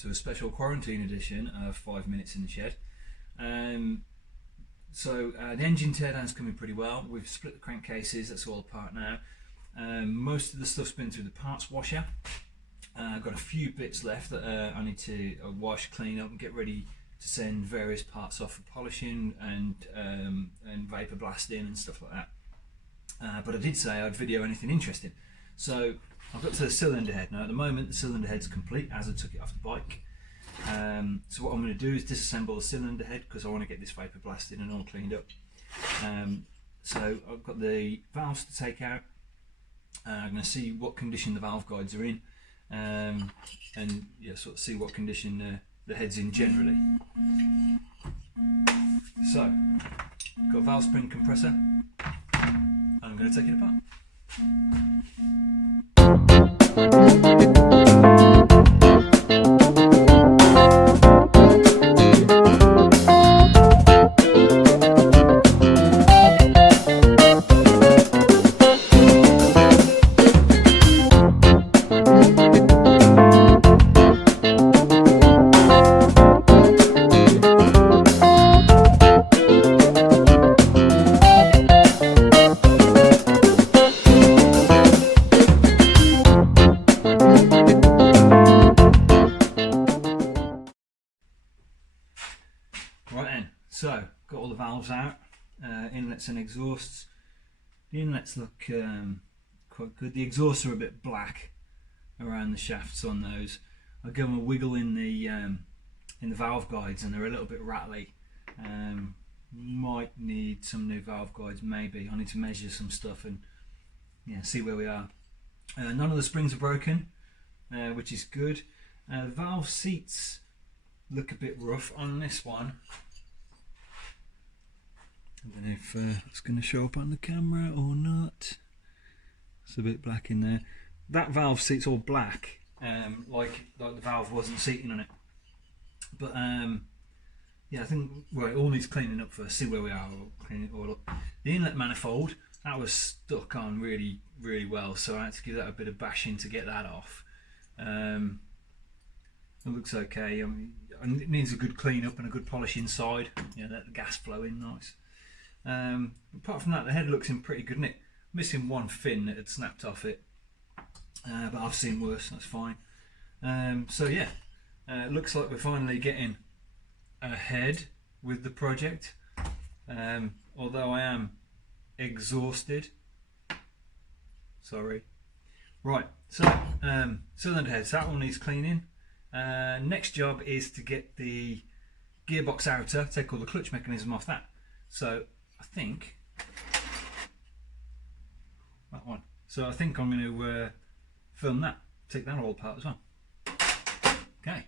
to a special quarantine edition of 5 Minutes in the Shed. The engine teardown's coming pretty well. We've split the crankcases, that's all apart now. Most of the stuff's been through the parts washer. I've got a few bits left that I need to wash, clean up and get ready to send various parts off for polishing and vapor blasting and stuff like that. But I did say I'd video anything interesting. So I've got to the cylinder head. Now at the moment the cylinder head's complete as I took it off the bike. So what I'm going to do is disassemble the cylinder head because I want to get this vapor blasted and all cleaned up. So I've got the valves to take out. I'm going to see what condition the valve guides are in, and yeah, sort of see what condition the head's in generally. So got a valve spring compressor, and I'm going to take it apart. Right then, so got all the valves out, inlets and exhausts. The inlets look quite good. The exhausts are a bit black around the shafts on those. I give them a wiggle in the valve guides and they're a little bit rattly. Might need some new valve guides maybe. I need to measure some stuff and yeah, see where we are. None of the springs are broken, which is good. The valve seats look a bit rough on this one. I don't know if it's going to show up on the camera or not. It's a bit black in there. That valve seat's all black, like the valve wasn't seating on it. But yeah, I think it all needs cleaning up first. See where we are. We'll clean it all up. The inlet manifold, that was stuck on really well, so I had to give that a bit of bashing to get that off. It looks okay. It needs a good clean up and a good polish inside. Yeah, let the gas flow in nice. Apart from that, the head looks in pretty good nick. Missing one fin that had snapped off it, but I've seen worse. That's fine. So yeah, it looks like we're finally getting ahead with the project. Although I am exhausted. Sorry. Right. So cylinder heads. That one needs cleaning. Next job is to get the gearbox outer, take all the clutch mechanism off that. So I think that one. So I think I'm going to film that, take that all apart as well. Okay.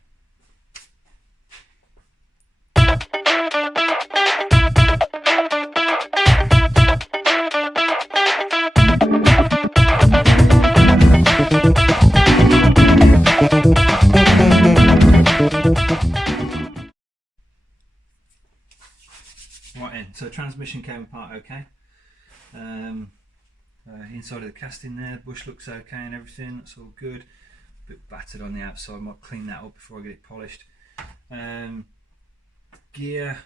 Right in, so transmission came apart okay. Inside of the casting there, the bush looks okay and everything, that's all good. A bit battered on the outside, I might clean that up before I get it polished. Gear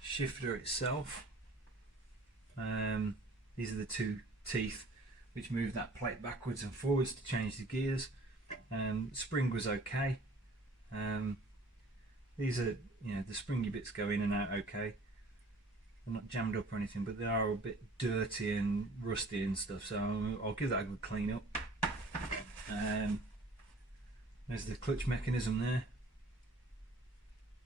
shifter itself, these are the two teeth which move that plate backwards and forwards to change the gears. Spring was okay. These are, the springy bits go in and out okay. They're not jammed up or anything, but they are a bit dirty and rusty and stuff, so I'll give that a good clean up. There's the clutch mechanism there.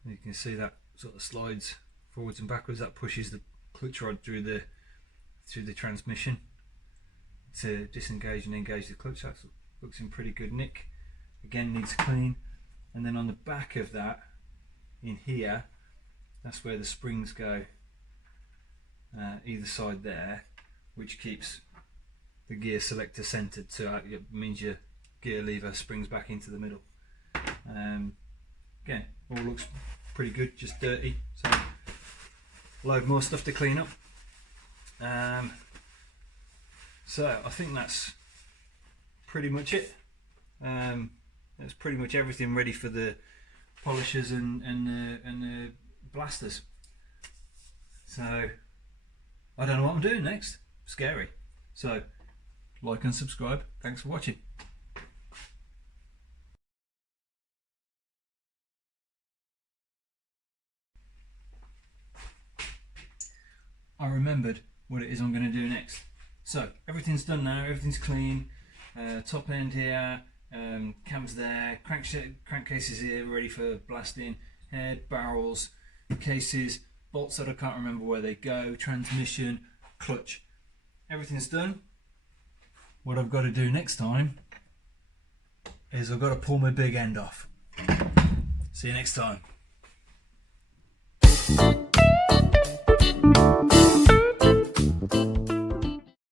You can see that sort of slides forwards and backwards. That pushes the clutch rod through the transmission to disengage and engage the clutch. That looks in pretty good nick. Again, needs clean. And then on the back of that, in here, that's where the springs go. Either side there, which keeps the gear selector centered, so it means your gear lever springs back into the middle. Again, all looks pretty good, just dirty, so load more stuff to clean up. So I think that's pretty much it. That's pretty much everything ready for the polishers and blasters. So I don't know what I'm doing next. Scary. So like and subscribe. Thanks for watching. I remembered what it is I'm going to do next. So everything's done now, everything's clean. Top end here, cams there, crankcases here ready for blasting, head, barrels, cases, bolts that I can't remember where they go, transmission, clutch. Everything's done. What I've got to do next time is I've got to pull my big end off. See you next time.